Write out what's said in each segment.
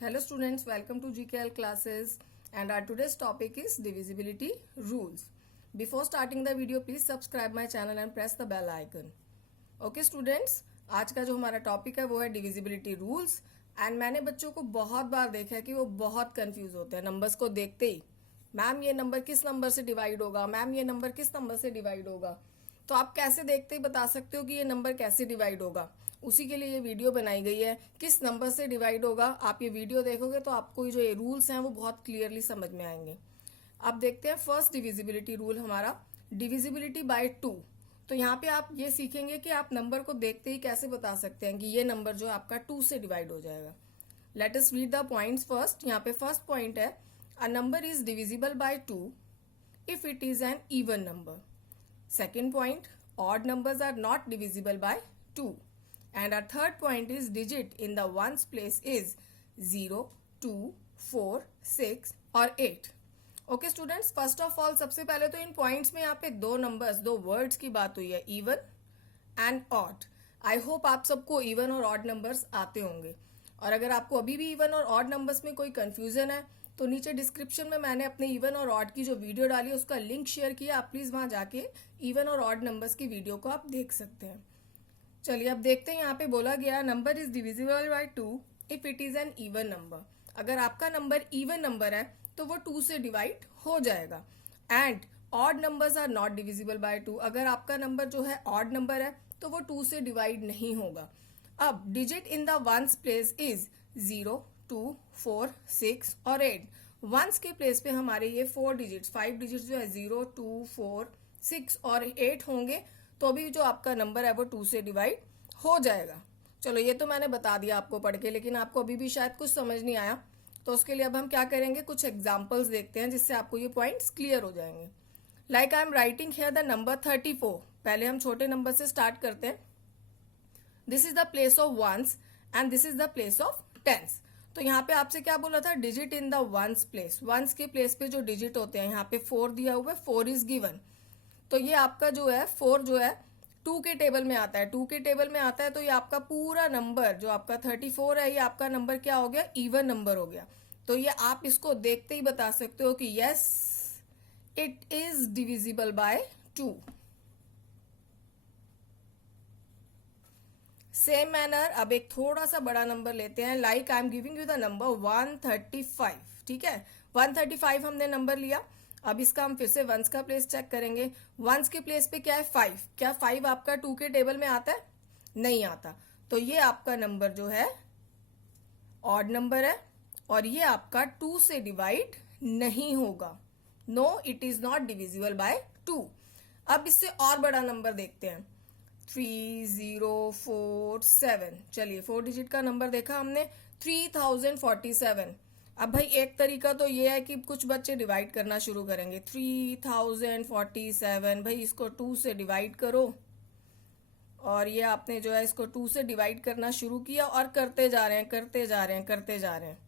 Hello students, welcome to GKL classes and our today's topic is divisibility rules. Before starting the video, please subscribe my channel and press the bell icon. Okay students, आज का जो हमारा topic है वो है divisibility rules and मैंने बच्चों को बहुत बार देखा है कि वो बहुत कंफ्यूज होते हैं नंबर्स को देखते ही। मैम ये नंबर किस नंबर से डिवाइड होगा, मैम ये नंबर किस नंबर से डिवाइड होगा। तो आप कैसे देखते ही बता सकते हो कि ये नंबर कैसे डिवाइड होगा। उसी के लिए ये वीडियो बनाई गई है, किस नंबर से डिवाइड होगा। आप ये वीडियो देखोगे तो आपको जो ये रूल्स हैं वो बहुत क्लियरली समझ में आएंगे। अब देखते हैं फर्स्ट डिविजिबिलिटी रूल हमारा, डिविजिबिलिटी बाय 2। तो यहाँ पे आप ये सीखेंगे कि आप नंबर को देखते ही कैसे बता सकते हैं कि ये नंबर जो है आपका 2 से डिवाइड हो जाएगा। Let us read the points first. यहाँ पे फर्स्ट पॉइंट है, अ number is divisible by 2 if it is an even number. Second point, odd numbers are not divisible by 2. And our third point is digit in the ones place is 0, 2, 4, 6 और 8. Okay students, first of all सबसे पहले तो इन points में यहाँ पे दो numbers, दो words की बात हुई है, even and odd. I hope आप सबको इवन और ऑड नंबर्स आते होंगे। और अगर आपको अभी भी इवन और ऑड नंबर्स में कोई कंफ्यूजन है तो नीचे डिस्क्रिप्शन में मैंने अपने इवन और ऑड की जो वीडियो डाली है उसका लिंक शेयर किया, आप प्लीज वहां जाके इवन और ऑड नंबर्स की वीडियो को आप देख सकते हैं। चलिए अब देखते हैं, यहाँ पे बोला गया number is divisible by 2 if it is an even number. अगर आपका नंबर इवन नंबर है तो वो 2 से डिवाइड हो जाएगा। And odd numbers are not divisible by 2। अगर आपका नंबर जो है ऑड नंबर है तो वो 2 से डिवाइड नहीं होगा। अब digit in the ones place is 0, 2, 4, 6 और 8। वंस के प्लेस पे हमारे ये 4 डिजिट्स, 5 डिजिट्स जो है 0, 2, 4, 6 और 8 होंगे, तो अभी जो आपका नंबर है वो 2 से डिवाइड हो जाएगा। चलो ये तो मैंने बता दिया आपको पढ़ के, लेकिन आपको अभी भी शायद कुछ समझ नहीं आया। तो उसके लिए अब हम क्या करेंगे, कुछ एग्जाम्पल्स देखते हैं जिससे आपको ये पॉइंट्स क्लियर हो जाएंगे। Like I am writing here the number 34। पहले हम छोटे नंबर से स्टार्ट करते हैं। This is the place of ones and this is the place of tens. तो यहाँ पे आपसे क्या बोला था, digit in the ones place. Ones के प्लेस पे जो डिजिट होते हैं, यहाँ पे 4 दिया हुआ है, 4 इज गिवन। तो ये आपका जो है 4 जो है 2 के टेबल में आता है, 2 के टेबल में आता है। तो ये आपका पूरा नंबर जो आपका 34 है, ये आपका नंबर क्या हो गया, इवन नंबर हो गया। तो ये आप इसको देखते ही बता सकते हो कि yes it is divisible by 2। Same manner अब एक थोड़ा सा बड़ा नंबर लेते हैं। Like I am giving you the number 135। ठीक है, 135 हमने नंबर लिया। अब इसका हम फिर से वंस का प्लेस चेक करेंगे। वंस के प्लेस पे क्या है, 5। क्या 5 आपका 2 के टेबल में आता है, नहीं आता। तो ये आपका नंबर जो है ऑड नंबर है और ये आपका 2 से डिवाइड नहीं होगा। No, it is not divisible by 2। अब इससे और बड़ा नंबर देखते हैं, 3047। चलिए 4 डिजिट का नंबर देखा हमने, 3047। अब भाई एक तरीका तो ये है कि कुछ बच्चे डिवाइड करना शुरू करेंगे। 3047, भाई इसको 2 से डिवाइड करो। और ये आपने जो है इसको 2 से डिवाइड करना शुरू किया और करते जा रहे हैं, करते जा रहे हैं, करते जा रहे हैं।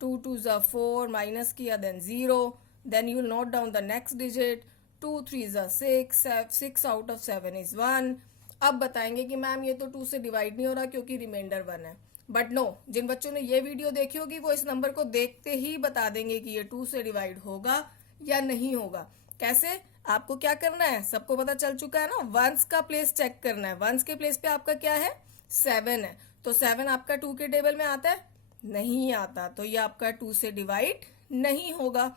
2 2 ज़ा 4, माइनस किया, then 0, then you note down the next digit. 2 3 ज़ा 6, 6 आउट ऑफ 7 इज 1। अब बताएंगे कि मैम ये तो 2 से डिवाइड नहीं हो रहा क्योंकि रिमाइंडर 1 है। बट नो, जिन बच्चों ने ये वीडियो देखी होगी वो इस नंबर को देखते ही बता देंगे कि ये 2 से डिवाइड होगा या नहीं होगा। कैसे, आपको क्या करना है, सबको पता चल चुका है ना, वंस का प्लेस चेक करना है। वंस के प्लेस पे आपका क्या है, 7 है। तो 7 आपका 2 के टेबल में आता है, नहीं आता। तो ये आपका 2 से डिवाइड नहीं होगा।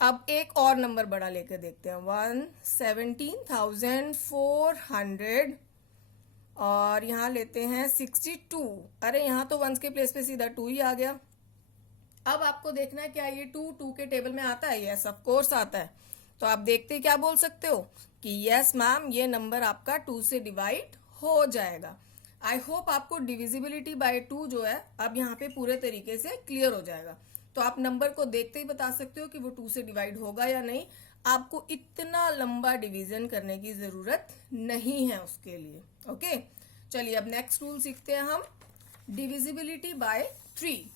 अब एक और नंबर बड़ा लेकर देखते हैं, 117,400 और यहाँ लेते हैं 62। अरे यहाँ तो वंस के प्लेस पे सीधा 2 ही आ गया। अब आपको देखना है क्या ये 2 के टेबल में आता है, यस ऑफ कोर्स आता है। तो आप देखते ही क्या बोल सकते हो कि यस मैम ये नंबर आपका 2 से डिवाइड हो जाएगा। आई होप आपको डिविजिबिलिटी बाय 2 जो है अब यहाँ पे पूरे तरीके से क्लियर हो जाएगा। तो आप नंबर को देखते ही बता सकते हो कि वो 2 से डिवाइड होगा या नहीं। आपको इतना लंबा डिवीजन करने की जरूरत नहीं है उसके लिए। ओके, चलिए अब नेक्स्ट रूल सीखते हैं हम, डिविजिबिलिटी बाय 3।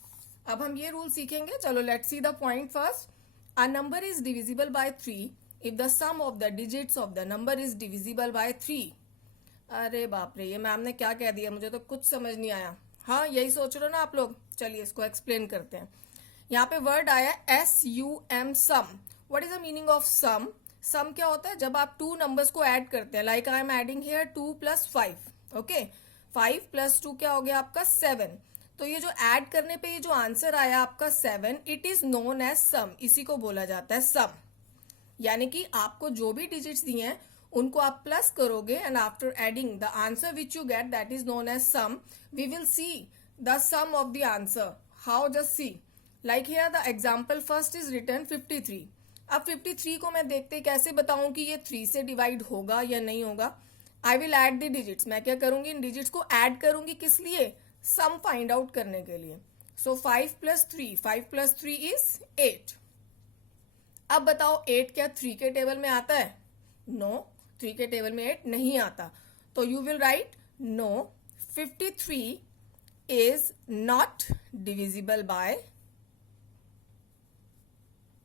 अब हम ये रूल सीखेंगे। चलो let's see the point first. A number is divisible by 3 if the sum of the digits of the number is divisible by 3। अरे बाप रे, ये मैम ने क्या कह दिया, मुझे तो कुछ समझ नहीं आया। हाँ, यही सोच रहे हो ना आप लोग। चलिए इसको एक्सप्लेन करते हैं। यहाँ पे वर्ड आया SUM, sum. What is the meaning of sum? Sum क्या होता है? जब आप टू नंबर्स को ऐड करते हैं, like I am adding here 2 + 5। Okay, 5 + 2 क्या हो गया आपका 7। तो ये जो ऐड करने पे ये जो आंसर आया आपका 7, इट इज नोन एज सम। इसी को बोला जाता है सम। यानी कि आपको जो भी डिजिट्स दिए हैं उनको आप प्लस करोगे and after adding the answer which you get, that is known as sum. We will see the sum of the answer. How? Just see, like here the example first is written 53। अब 53 को मैं देखते कैसे बताऊं कि ये 3 से divide होगा या नहीं होगा। I will add the digits. मैं क्या करूंगी? इन डिजिट्स को ऐड करूंगी। किस लिए? सम फाइंड आउट करने के लिए। सो 5 + 3, 5 + 3 इज 8। अब बताओ 8 क्या 3 के टेबल में आता है? नो, 3 के टेबल में 8 नहीं आता। तो you will write no, 53 is not divisible by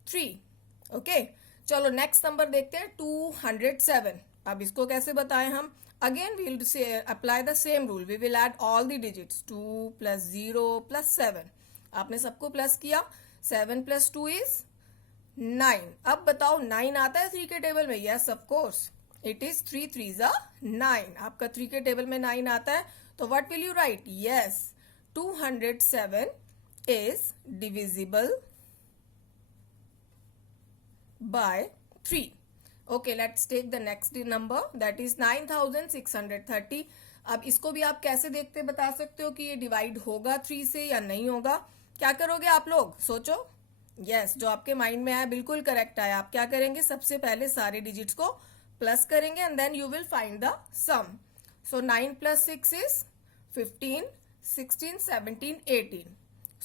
3। Okay, चलो नेक्स्ट नंबर देखते हैं 207। अब इसको कैसे बताएं हम? Again we will apply the same rule. We will add all the digits, 2 + 0 + 7। आपने सबको प्लस किया, 7 + 2 इज 9। अब बताओ 9 आता है 3 के टेबल में? Yes of course, it is 3 3 ज़ा 9। आपका 3 के टेबल में 9 आता है। तो what will you right? Yes, 207 is divisible by 3. Okay, let's take the next number, that is 9630। अब इसको भी आप कैसे देखते बता सकते हो कि ये डिवाइड होगा 3 से या नहीं होगा? क्या करोगे आप लोग? सोचो। यस, जो आपके माइंड में आया बिल्कुल करेक्ट आया। आप क्या करेंगे? सबसे पहले सारे डिजिट्स को प्लस करेंगे and then you will find the sum. So 9 + 6 is 15, 16, 17, 18।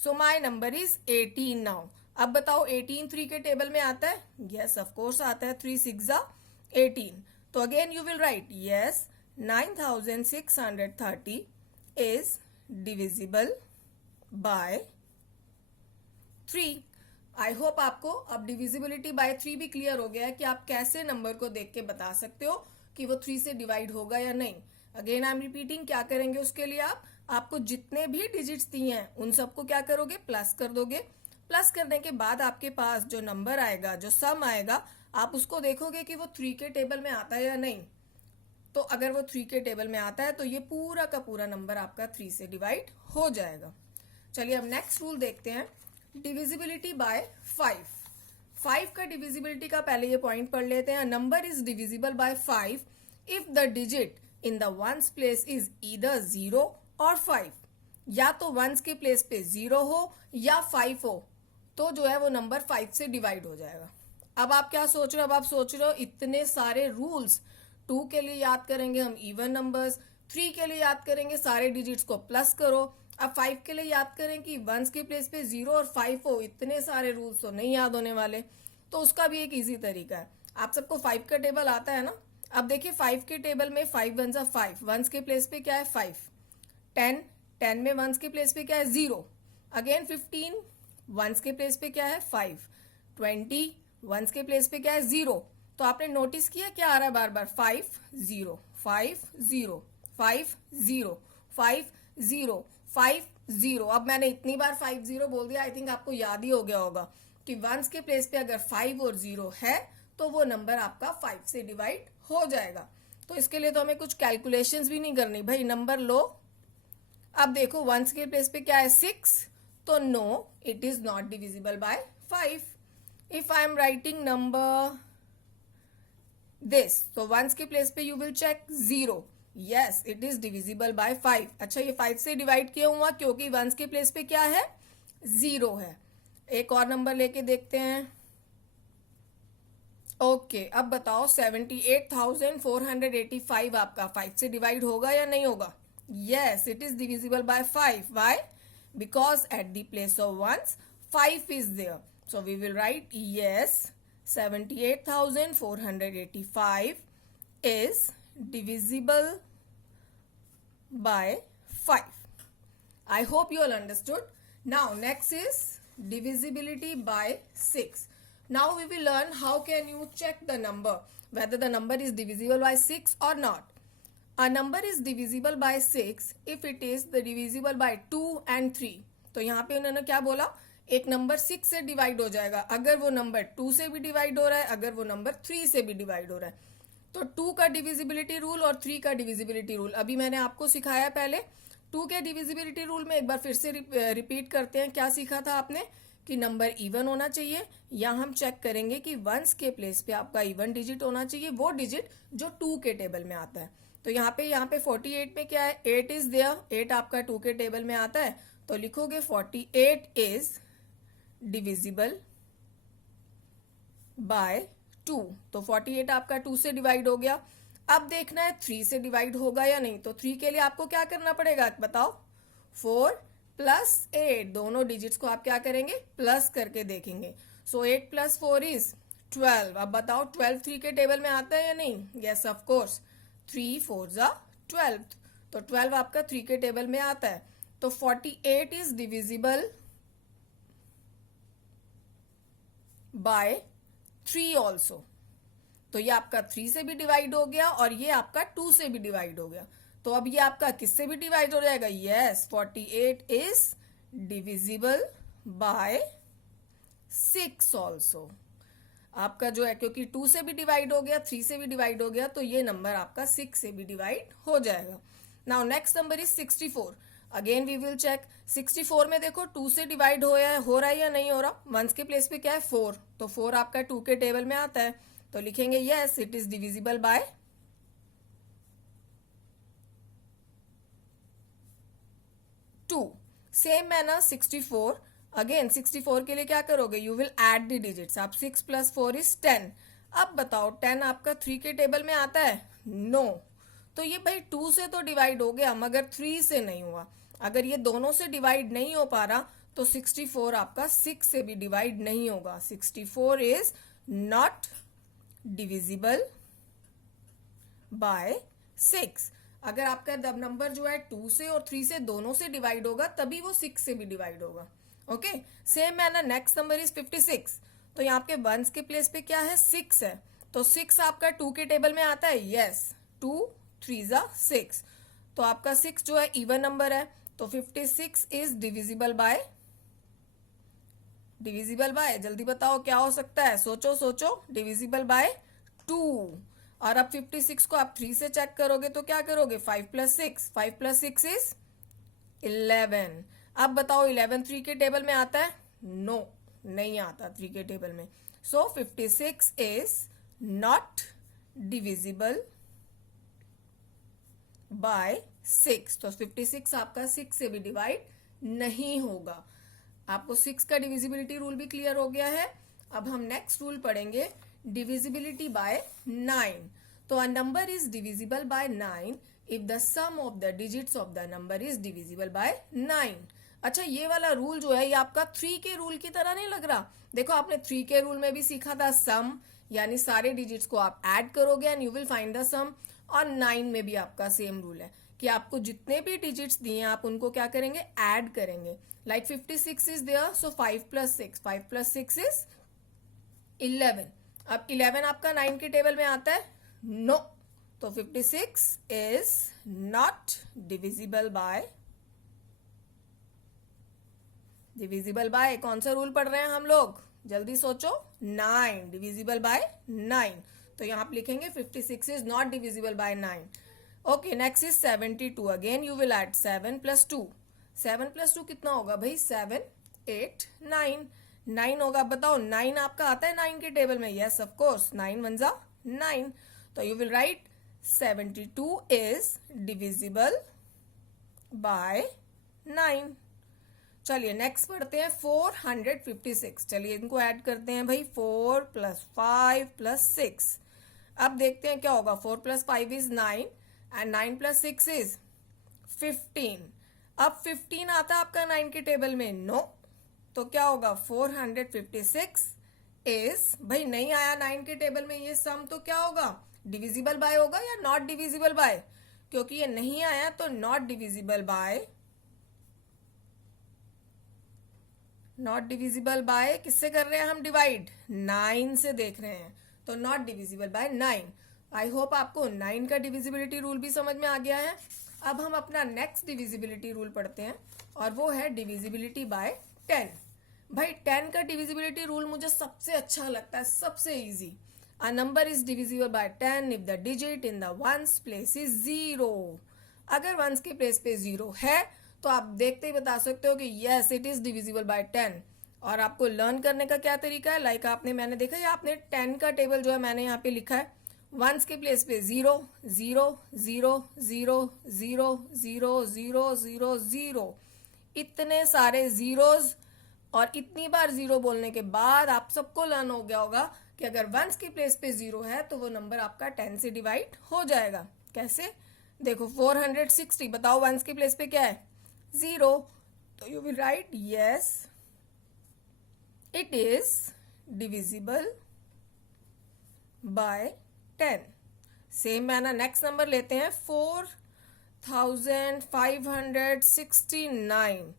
So my number is 18 now. अब बताओ 18 3 के टेबल में आता है? यस ऑफ कोर्स आता है, 3 6 ज़ा 18। तो again you will right yes, 9630 is divisible by 3। I hope आपको अब डिविजिबिलिटी बाय 3 भी क्लियर हो गया है कि आप कैसे नंबर को देख के बता सकते हो कि वो 3 से डिवाइड होगा या नहीं। अगेन आई एम रिपीटिंग, क्या करेंगे उसके लिए? आपको जितने भी डिजिट्स दिए हैं उन सबको क्या करोगे? प्लस कर दोगे। प्लस करने के बाद आपके पास जो नंबर आएगा, जो सम आएगा, आप उसको देखोगे कि वो 3 के टेबल में आता है या नहीं। तो अगर वो 3 के टेबल में आता है तो ये पूरा का पूरा नंबर आपका 3 से डिवाइड हो जाएगा। चलिए अब नेक्स्ट रूल देखते हैं, डिविजिबिलिटी बाय 5। 5 का डिविजिबिलिटी का पहले ये पॉइंट पढ़ लेते हैं। Number is divisible by 5 if the digit in the ones place is either 0 और 5। या तो वंस के प्लेस पे 0 हो या 5 हो, तो जो है वो नंबर 5 से डिवाइड हो जाएगा। अब आप क्या सोच रहे हो? अब आप सोच रहे हो इतने सारे रूल्स। 2 के लिए याद करेंगे हम इवन नंबर्स, 3 के लिए याद करेंगे सारे डिजिट्स को प्लस करो। अब 5 के लिए याद करें कि वंस के प्लेस पे 0 और 5 हो। इतने सारे रूल्स तो नहीं याद होने वाले। तो उसका भी एक इजी तरीका है। आप सबको 5 का टेबल आता है ना? अब देखिए 5 के टेबल में 5 1 5, वंस के प्लेस पे क्या है? 5। 10 में वंस के प्लेस पे क्या है? 0। अगेन 15 वंस के प्लेस पे क्या है? 5। 20 वंस के प्लेस पे क्या है? 0। तो आपने नोटिस किया क्या आ रहा है बार बार? 5 0 5 0 5 0 5 0 5 0। अब मैंने इतनी बार 5 0 बोल दिया, आई थिंक आपको याद ही हो गया होगा कि वंस के प्लेस पे अगर 5 और 0 है तो वो नंबर आपका 5 से डिवाइड हो जाएगा। तो इसके लिए तो हमें कुछ कैलकुलेशंस भी नहीं करनी भाई, नंबर लो। अब देखो वंस के प्लेस पे क्या है? 6। तो no, it is not divisible by 5। If I am writing number this, तो वंस के प्लेस पे you will check 0। Yes, it is divisible by 5। अच्छा, ये 5 से डिवाइड क्यों हुआ? क्योंकि वंस के प्लेस पे क्या है? 0 है। एक और नंबर लेके देखते हैं। ओके, अब बताओ 78,485 आपका 5 से डिवाइड होगा या नहीं होगा? Yes, it is divisible by 5. Why? Because at the place of ones, 5 is there. So we will write yes, 78,485 is divisible by 5. I hope you all understood. Now next is divisibility by 6. Now we will learn how can you check the number, whether the number is divisible by 6 or not. A number is divisible bye 6 if it is the divisible by 2 and 3। तो यहाँ पे उन्होंने क्या बोला, एक number 6 से divide हो जाएगा अगर वो नंबर 2 से भी डिवाइड हो रहा है, अगर वो नंबर 3 से भी डिवाइड हो रहा है। तो 2 का डिविजिबिलिटी रूल और 3 का डिविजिबिलिटी रूल अभी मैंने आपको सिखाया पहले। 2 के डिविजिबिलिटी रूल में एक बार फिर से रिपीट करते हैं। क्या सीखा था आपने कि नंबर इवन होना चाहिए, या हम चेक करेंगे कि वंस के प्लेस पे आपका इवन डिजिट होना चाहिए, वो डिजिट जो 2 के टेबल में आता है। तो यहाँ पे 48 में क्या है, 8 इज देयर, 8 आपका 2 के टेबल में आता है, तो लिखोगे 48 इज डिविजिबल बाय 2। तो 48 आपका 2 से डिवाइड हो गया। अब देखना है 3 से डिवाइड होगा या नहीं। तो 3 के लिए आपको क्या करना पड़ेगा बताओ, 4 प्लस 8, दोनों डिजिट्स को आप क्या करेंगे, प्लस करके देखेंगे। सो 8 प्लस 4 इज 12। अब बताओ 12 3 के टेबल में आता है या नहीं? यस ऑफ कोर्स, 3 4 जा 12, तो 12 आपका 3 के टेबल में आता है। तो 48 इज डिविजिबल बाय 3 ऑल्सो। तो ये आपका 3 से भी डिवाइड हो गया और ये आपका 2 से भी डिवाइड हो गया। तो अब ये आपका किससे भी डिवाइड हो जाएगा? Yes, 48 is divisible bye 6 also. आपका जो है, क्योंकि 2 से भी डिवाइड हो गया, 3 से भी डिवाइड हो गया, तो ये नंबर आपका 6 से भी डिवाइड हो जाएगा। Now next number is 64। Again we will check. 64 में देखो 2 से डिवाइड हो रहा है या नहीं हो रहा। वंस के प्लेस पे क्या है, 4, तो 4 आपका 2 के टेबल में आता है, तो लिखेंगे yes it is divisible by 2। Same manner 64। Again 64 के लिए क्या करोगे, you will add the digits. आप 6 प्लस 4 इज 10। अब बताओ 10 आपका 3 के टेबल में आता है? नो। तो ये भाई 2 से तो डिवाइड हो गया मगर 3 से नहीं हुआ। अगर ये दोनों से डिवाइड नहीं हो पा रहा तो 64 आपका 6 से भी डिवाइड नहीं होगा। 64 इज नॉट डिविजिबल बाय 6। अगर आपका नंबर जो है 2 से और 3 से दोनों से डिवाइड होगा तभी वो 6 से भी डिवाइड होगा। Okay, same manner next number is 56। तो यहाँ पे वंस के प्लेस पे क्या है, 6 है, तो 6 आपका 2 के टेबल में आता है। यस, 2 3 जा 6, तो आपका 6 जो है इवन नंबर है, तो 56 इज डिविजिबल बाय जल्दी बताओ क्या हो सकता है, सोचो सोचो, डिविजिबल बाय 2। और अब 56 को आप 3 से चेक करोगे तो क्या करोगे, 5 प्लस 6, 5 प्लस 6 इज 11। अब बताओ 11 3 के टेबल में आता है? नो, नहीं आता 3 के टेबल में। सो 56 इज नॉट डिविजिबल बाय 6। तो 56 आपका 6 से भी डिवाइड नहीं होगा। आपको 6 का डिविजिबिलिटी रूल भी क्लियर हो गया है। अब हम नेक्स्ट रूल पढ़ेंगे, डिविजिबिलिटी बाय 9। तो a number is divisible by 9 if the sum of the digits of the number is divisible by 9। अच्छा, ये वाला रूल जो है ये आपका 3 के रूल की तरह नहीं लग रहा। देखो आपने 3 के रूल में भी सीखा था सम, यानी सारे डिजिट्स को आप ऐड करोगे and you will find the sum. और 9 में भी आपका सेम रूल है कि आपको जितने भी डिजिट्स दिए आप उनको क्या करेंगे, ऐड करेंगे। Like 56 is there, so 5 plus 6, 5 plus 6 is 11। अब 11 आपका 9 के टेबल में आता है? नो। तो 56 इज नॉट डिविजिबल बाय कौन सा रूल पढ़ रहे हैं हम लोग, जल्दी सोचो, 9, डिविजिबल बाय 9। तो यहां आप लिखेंगे 56 is not divisible by 9। Okay, next is 72। Again you will add 7 plus 2। 7 plus 2 कितना होगा भाई, 7 8 9, 9 होगा। बताओ 9 आपका आता है 9 के टेबल में? यस ऑफ कोर्स, 9 1 जा 9। तो you will right 72 is divisible by 9। चलिए नेक्स्ट पढ़ते हैं 456। चलिए इनको ऐड करते हैं भाई, 4 प्लस 5 प्लस 6। अब देखते हैं क्या होगा, 4 plus 5 is 9 and 9 plus 6 is 15। अब 15 आता है आपका 9 के टेबल में? नो। तो क्या होगा, 456 इज, भाई नहीं आया 9 के टेबल में ये सम, तो क्या होगा, डिविजिबल बाय होगा या नॉट डिविजिबल बाय? क्योंकि ये नहीं आया तो नॉट डिविजिबल बाय किससे कर रहे हैं हम डिवाइड, 9 से देख रहे हैं, तो not divisible by 9। I hope आपको 9 का डिविजिबिलिटी रूल भी समझ में आ गया है। अब हम अपना नेक्स्ट डिविजिबिलिटी रूल पढ़ते हैं और वो है डिविजिबिलिटी बाय 10। भाई 10 का डिविजिबिलिटी रूल मुझे सबसे अच्छा लगता है, सबसे easy. A number is divisible by 10 if the digit in the ones place is 0। अगर वंस के प्लेस पे 0 है तो आप देखते ही बता सकते हो कि yes it is divisible by 10। और आपको लर्न करने का क्या तरीका है, लाइक मैंने देखा या आपने 10 का टेबल जो है मैंने यहाँ पे लिखा है, वंस के प्लेस पे 0 0 0 0 0 0 0 0 0, इतने सारे जीरोज और इतनी बार 0 बोलने के बाद आप सबको लर्न हो गया होगा कि अगर वंस के प्लेस पे 0 है तो वो नंबर आपका 10 से डिवाइड हो जाएगा। कैसे, देखो 460, बताओ वंस के प्लेस पे क्या है, 0, तो you will right yes it is divisible by 10। Same मैंने नेक्स्ट नंबर लेते हैं 4569।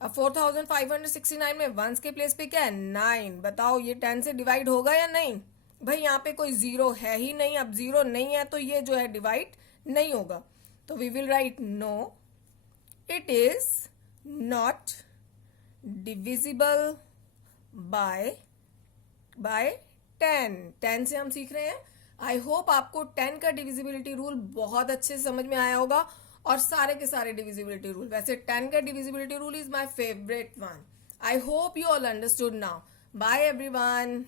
अब 4569 में वंस के प्लेस पे क्या है, 9। बताओ ये 10 से डिवाइड होगा या नहीं। भाई यहाँ पे कोई 0 है ही नहीं, अब 0 नहीं है तो ये जो है डिवाइड नहीं होगा। तो we will write no it is not divisible by 10 से हम सीख रहे हैं। आई होप आपको 10 का डिविजिबिलिटी रूल बहुत अच्छे से समझ में आया होगा और सारे के सारे डिविजिबिलिटी रूल। वैसे 10 का divisibility rule is my favourite one. I hope you all understood now. Bye everyone.